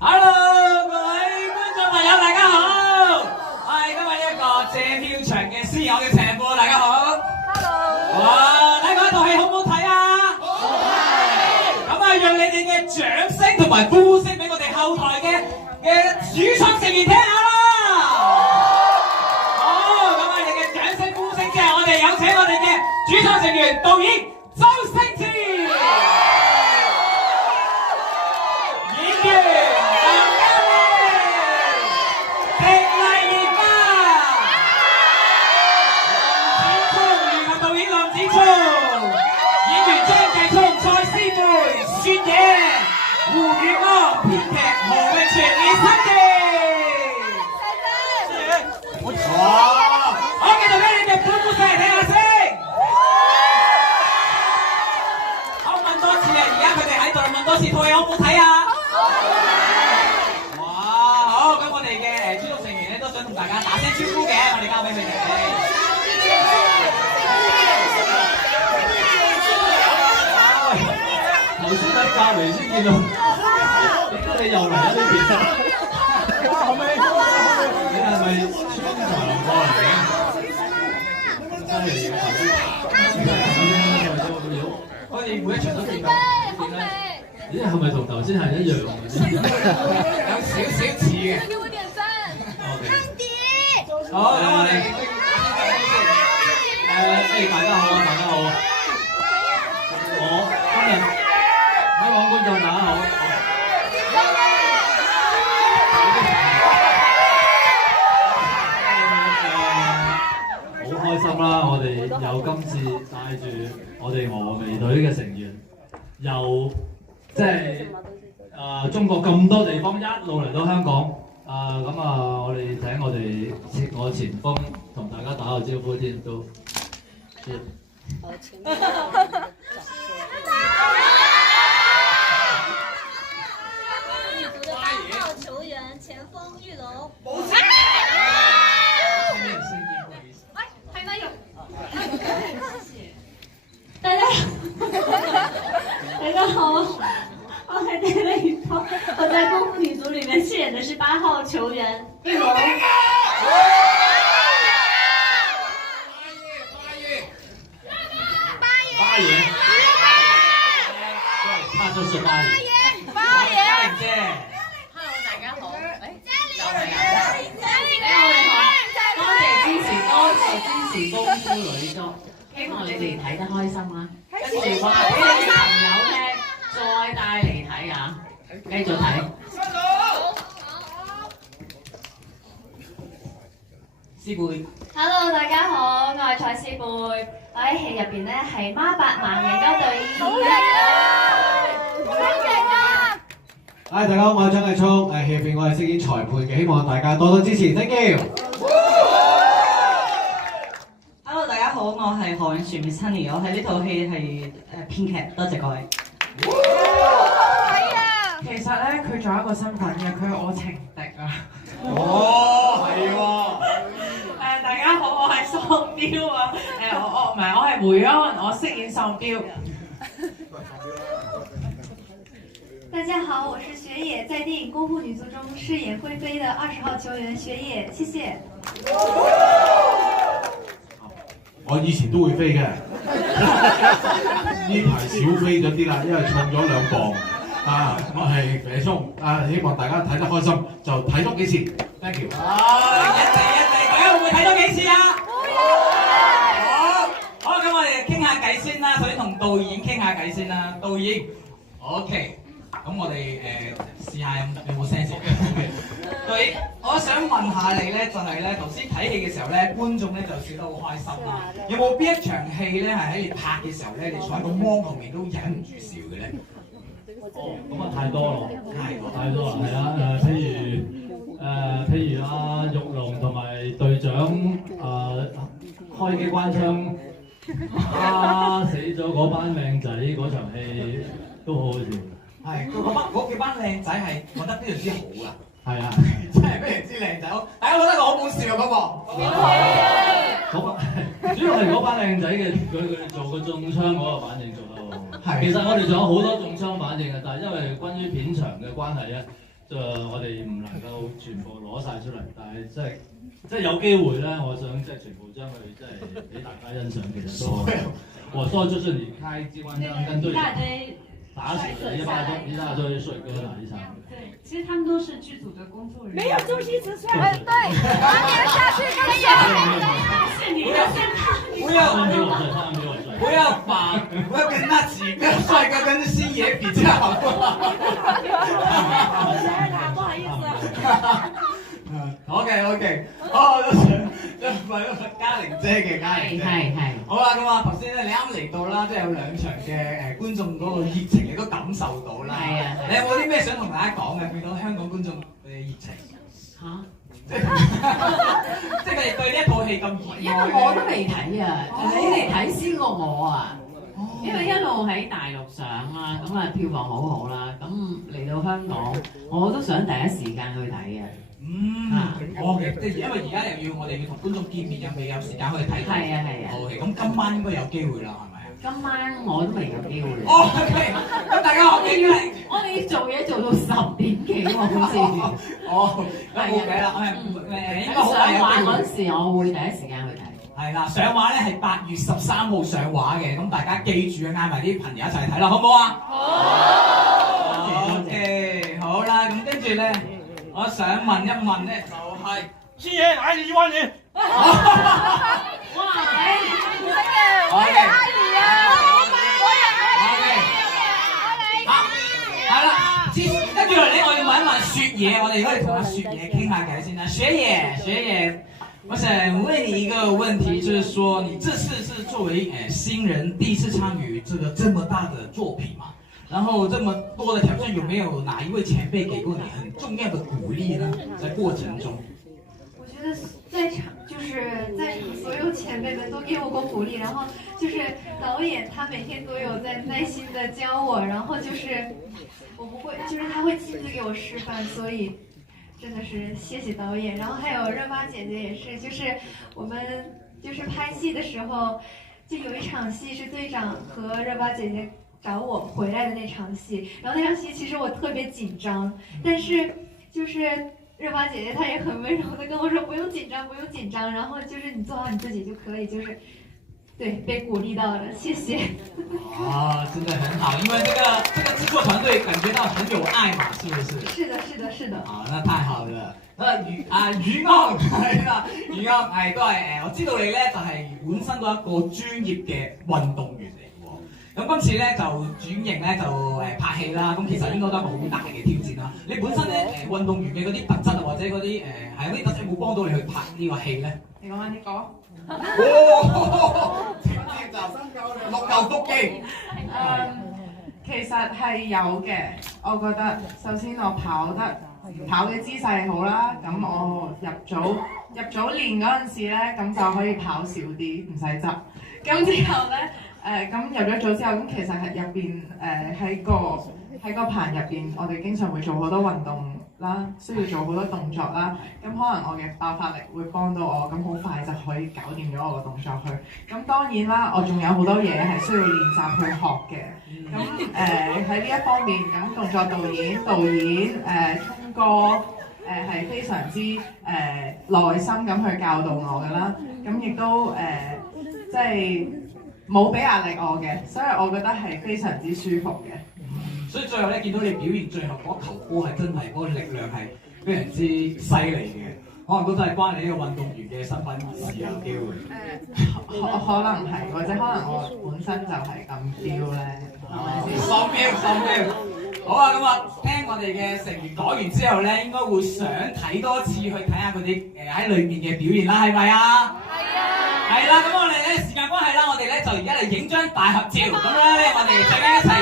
Hello， 各位觀眾朋友，大家好！我係今日呢一個借票場嘅司儀，我叫陳富，大家好。Hello。哇！睇嗰一套戲好唔好睇啊？好睇。咁啊，讓你哋嘅掌聲同埋呼聲俾我哋後台嘅主創成員聽下啦。好，咁啊，你嘅掌聲呼聲之後，我哋有請我哋嘅主創成員導演周星馳。胡月安編劇何永全演新嘅。哇！我繼續俾你哋歡呼聲嚟聽下先。我問多次啊，而家佢哋喺度問多次，套戲好唔好睇啊？哇！好，咁我哋嘅專屬成員咧都想同大家打聲招呼嘅，我哋交俾佢哋。頭先喺隔離先見到，點解你又嚟喺呢邊？後尾，你係咪穿牆過嚟嘅？真係頭先，我哋每一場都見到，咦係咪同頭先係一樣？有少少似嘅。給我點讚。看底。好，咁我哋大家好啊，大家好啊！我今日。香港觀眾大家好，好開心啦！我哋又今次帶住我哋峨眉隊嘅成員，又即係中國咁多地方一路嚟到香港，我哋請我哋前鋒同大家打個招呼先都。前鋒玉龍，係咪用？大家好，我係戴麗雨桐，我在功夫女足裡面飾演的是8號球員玉龍。八爺，他就是八爺。多謝功夫女足，希望你哋睇得開心啦。跟住話俾你啲朋友聽，再帶嚟睇啊！繼續睇。師貝。Hello， 大家好，我係蔡思貝，我喺戲入邊咧係孖八萬人交隊。好勁啊！好勁啊！大家好，我係張繼聰，戲入邊我係飾演裁判嘅，希望大家多多支持 ，thank you。Hello， 大家好，我係何永全 Miss Honey， 我喺呢套戲係編劇，多謝各位。其實咧，佢仲有一個身份嘅，佢係我情敵啊！哦，係喎。大家好，我係喪彪啊！我唔係，我係梅安，我飾演喪彪。大家好，我是雪野，在電影《功夫女足》中飾演灰飛的20號球員雪野，謝謝。我以前都會飛嘅，呢排少飛咗啲啦，因為重咗2磅。我係肥聰，希望大家睇得開心，就睇多幾次 ，thank you。一地，大家會唔會睇多幾次啊？好，咁我哋傾下偈先啦，首先同導演傾下偈先啦。導演 ，OK， 咁我哋試下有冇聲先。導演，我想問下你咧，就係咧頭先睇戲嘅時候咧，觀眾咧就笑得好開心啦。有冇邊一場戲咧係喺你拍嘅時候咧，你坐喺個芒後面都忍唔住笑嘅咧？哦，咁啊太多咯，太多啦，係啊，譬如玉龍同埋隊長開機關槍死咗嗰班靚仔嗰場戲都好好笑。係，嗰幾班靚仔係覺得非常之好㗎。係啊，真係非常之靚仔，大家覺得佢好唔好笑啊嗰個？主要係嗰班靚仔嘅佢做個中槍嗰個反應做得好。其實我哋仲有好多中槍反應嘅，但係因為關於片長嘅關係咧，我哋唔能夠全部攞晒出嚟，但係即係有機會咧，我想即係全部將佢即係俾大家欣賞，其實都我說就是你開機關槍跟對手打死了一大堆帥哥打一場。對，其實他們都是劇組的工作人員。沒有周星馳帥，對，當年下去跟是你的先看。不要他們比我帥，他們比我帥。不要跟那幾個帥哥跟星爺比較好不好？不好意思。OK， 好，我都想問嘉玲姐嘅嘉玲姐。係。好啦，咁啊，頭先咧你啱嚟到啦，即係有兩場嘅觀眾嗰個熱情，你都感受到啦。係啊。你有冇啲咩想同大家講嘅？見到香港觀眾嘅熱情。嚇！即係佢哋對呢一套戲咁熱愛。因為我都未睇啊，你哋睇先過我啊。因為一路喺大陸上啦，咁啊票房好好啦，咁嚟到香港我都想第一時間去睇啊。OK， 即係因為而家又要我哋要同觀眾見面，又未有時間可以睇到。係啊。OK， 咁今晚應該有機會啦，係咪啊？今晚我都未有機會。OK， 咁大家學幾嚟？我哋要做嘢做到10點幾喎，好似。咁冇計啦，應該好快有機會。上畫嗰陣時，我會第一時間去睇。係啦，上畫咧係8月13號上畫嘅，咁大家記住啊，嗌埋啲朋友一齊睇啦，好唔好啊？好。OK， 好啦，咁跟住咧，我想問一問咧，就係星爺愛你1萬年。哇！我也愛你啊！我也愛你。係啦，跟住落嚟我要問一問雪爺，我哋可以同阿雪爺傾下偈先啦。雪爺，我想問你一個問題，就是說你這次是作為新人第一次參與這麼大的作品嘛？然後這麼多的挑戰，有沒有哪一位前輩給過你很重要的鼓勵呢？在過程中，我覺得在場所有前輩們都給我過鼓勵，然後就是導演他每天都有在耐心的教我，然後就是我不會，就是他會親自給我示範，所以真的是謝謝導演。然後還有熱巴姐姐也是，就是我們就是拍戲的時候，就有一場戲是隊長和熱巴姐姐找我回來的那場戲，然後那場戲其實我特別緊張，但是就是熱巴姐姐她也很溫柔的跟我說不用緊張，然後就是你做好你自己就可以，就是對被鼓勵到了，謝謝。真的很好，因為這個製作團隊感覺到很有愛嘛，是不是？是的。那太好了。宇安係啦，宇安都係我知道你咧就係本身都係一個專業嘅運動員嚟嘅喎。咁今次咧就轉型咧就拍戲啦，咁其實應該都係一個好大嘅挑戰啦。你本身咧運動員嘅嗰啲特質啊，或者嗰啲係嗰啲特質有冇幫到你去拍呢個戲咧？你講啊，你講。直接就落夠腹肌。其實係有嘅，我覺得首先我跑嘅姿勢好啦，咁我入組練嗰陣時咧，咁就可以跑少啲，唔使執。咁之後咧，咁入咗組之後，咁其實係入邊喺個棚入邊，我哋經常會做好多運動啦，需要做好多動作啦。咁可能我嘅爆發力會幫到我，咁好快就可以搞掂咗我個動作去。咁當然啦，我仲有好多嘢係需要練習去學嘅。咁喺呢一方面，咁動作導演聰哥係非常之耐心咁去教導我㗎啦。咁亦都即係冇俾壓力我嘅，所以我覺得係非常之舒服嘅。所以最後咧，見到你表現最後嗰球波係真係嗰個力量係非常之犀利嘅，可能都真係關你呢個運動員嘅身份事有機會。可能係，或者可能我本身就係咁飆咧，係咪先？喪飆！好啊，咁啊，聽我哋嘅成員講完之後咧，應該會想睇多次去睇下佢哋喺裏面嘅表現啦，係咪啊？係啦，咁我哋咧時間關係啦，我哋咧就而家嚟影張大合照，咁咧我哋最緊一齊。